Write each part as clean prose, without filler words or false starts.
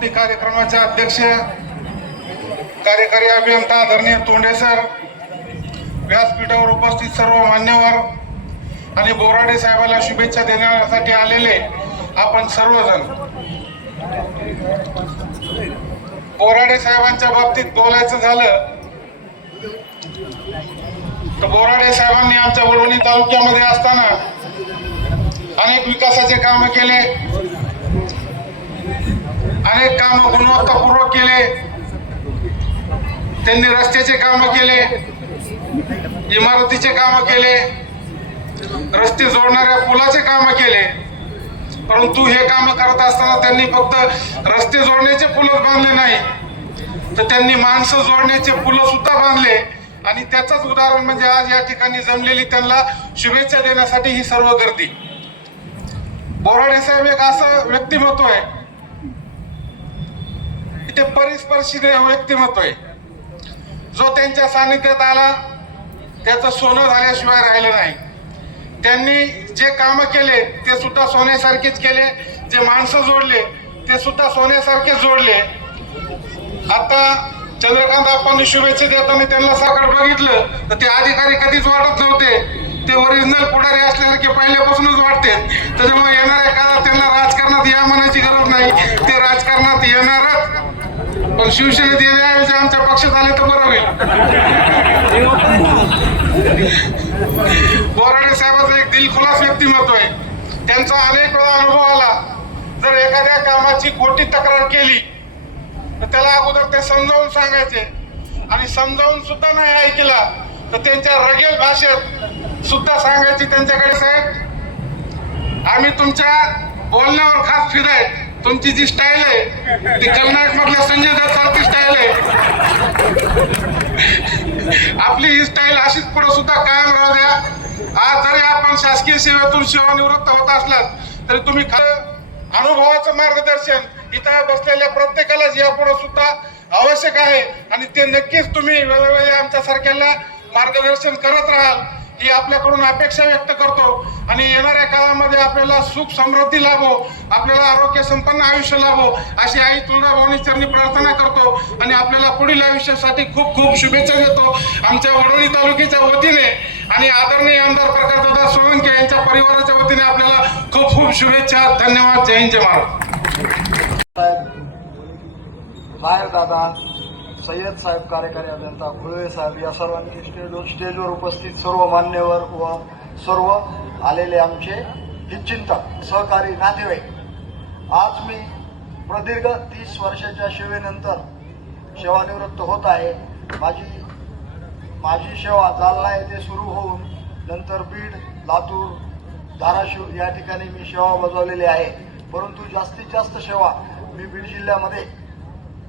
समाप्ती कार्यक्रमाचे अध्यक्ष कार्यकारी अभियंता आदरणीय तोंडे सर, व्यासपीठावर उपस्थित सर्व मान्यवर आणि बोराडे साहेबांना शुभेच्छा देण्यासाठी आलेले आपण सर्वजण, बोराडे साहेबांच्या बाबतीत बोलायचं झालं तर बोराडे साहेबांनी आमच्या वडवणी तालुक्यामध्ये असताना अनेक विकासाचे काम केले, अनेक काम गुणवत्तापूर्वक केले. त्यांनी रस्त्याचे काम केले, इमारतीचे काम केले, रस्ते जोडणाऱ्या पुलाचे काम केले. परंतु हे काम करत असताना त्यांनी फक्त रस्ते जोडण्याचे पुलच बांधले नाही, तर त्यांनी माणसं जोडण्याचे पुलं सुद्धा बांधले. आणि त्याचंच उदाहरण म्हणजे आज या ठिकाणी जमलेली त्यांना शुभेच्छा देण्यासाठी ही सर्व गर्दी. बोराडे साहेब एक असं व्यक्तिमत्व आहे, ते परिस्पर्शी व्यक्तिमत्व आहे, जो त्यांच्या सानिध्यात आला त्याचं सोनं झाल्याशिवाय राहिलं नाही. त्यांनी जे काम केले ते सुद्धा सोन्यासारखेच केले, जे माणसं जोडले ते सुद्धा सोन्यासारखे जोडले. आता चंद्रकांत आपण शुभेच्छा देताना त्यांना साकड बघितलं तर ते अधिकारी कधीच वाटत नव्हते, ते ओरिजिनल पुढारी असल्यासारखे पहिल्यापासूनच वाटते. त्याच्यामुळे येणाऱ्या काळात त्यांना राजकारणात या म्हणायची गरज नाही, ते राजकारणात येणारच. पण शिवसेनेत येण्याऐवजी आमच्या पक्षात आले तर बरं होईल. बोराडे साहेबांचं एक दिलखुलास व्यक्तिमत्व आहे. त्यांचा अनेक वेळा अनुभव आला, जर एखाद्या कामाची खोटी तक्रार केली तर त्याला अगोदर ते समजावून सांगायचे, आणि समजावून सुद्धा नाही ऐकला तर त्यांच्या रगेल भाषेत सुद्धा सांगायची त्यांच्याकडे, साहेब आम्ही तुमच्या बोलण्यावर खास फिराय, तुमची जी स्टाईल आहे ती कर्नाटक मधल्या संजय दत्त सारखी स्टाईल आहे. आपली ही स्टाईल अशीच पुढे सुद्धा कायम राहू द्या. आज जरी आपण शासकीय सेवेतून सेवानिवृत्त होत असलात तरी तुम्ही अनुभवाचं मार्गदर्शन इथं बसलेल्या प्रत्येकालाच यापुढे सुद्धा आवश्यक आहे, आणि ते नक्कीच तुम्ही वेळोवेळी आमच्या सारख्याला मार्गदर्शन करत राहाल ही आपल्याकडून अपेक्षा व्यक्त करतो. आणि येणाऱ्या काळामध्ये आपल्याला सुख समृद्धी लाभो, आपल्याला आरोग्य संपन्न आयुष्य लाभो अशी आई तुळजाभवानी चरणी प्रार्थना करतो. आणि आपल्याला पुढील आयुष्यासाठी खूप खूप शुभेच्छा देतो आमच्या वडवणी तालुक्याच्या वतीने, आणि आदरणीय आमदार प्रकाशदादा सोळंके यांच्या परिवाराच्या वतीने आपल्याला खूप खूप शुभेच्छा. धन्यवाद. जय हिंद, जय महाराज. नायर दादा, सय्यद साहेब, कार्यकारी अभियंता खुळवे साहेब, या सर्वांनी स्टेजवर उपस्थित सर्व मान्यवर व सर्व आलेले आमचे हितचिंतक, सहकारी, नातेवाईक, आज मी प्रदीर्घ 30 वर्षाच्या सेवेनंतर सेवानिवृत्त होत आहे. माझी सेवा जालना येथे सुरू होऊन नंतर बीड, लातूर, धाराशिव या ठिकाणी मी सेवा बजावलेली आहे. परंतु जास्तीत जास्त सेवा मी बीड जिल्ह्यामध्ये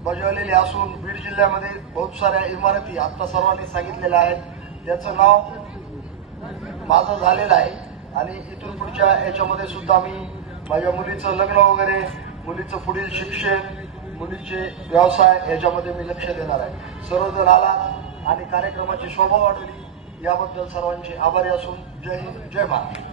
बजावलेली असून बीड जिल्ह्यामध्ये बहुत साऱ्या इमारती आता सर्वांनी सांगितलेल्या आहेत, त्याचं नाव माझं झालेलं आहे. आणि इथून पुढच्या याच्यामध्ये सुद्धा मी माझ्या मुलीचं लग्न वगैरे, मुलीचं पुढील शिक्षण, मुलीचे व्यवसाय याच्यामध्ये मी लक्ष देणार आहे. सर्वजण आला आणि कार्यक्रमाची शोभा वाढवली याबद्दल सर्वांचे आभारी असून जय हिंद, जय महाराष्ट्र.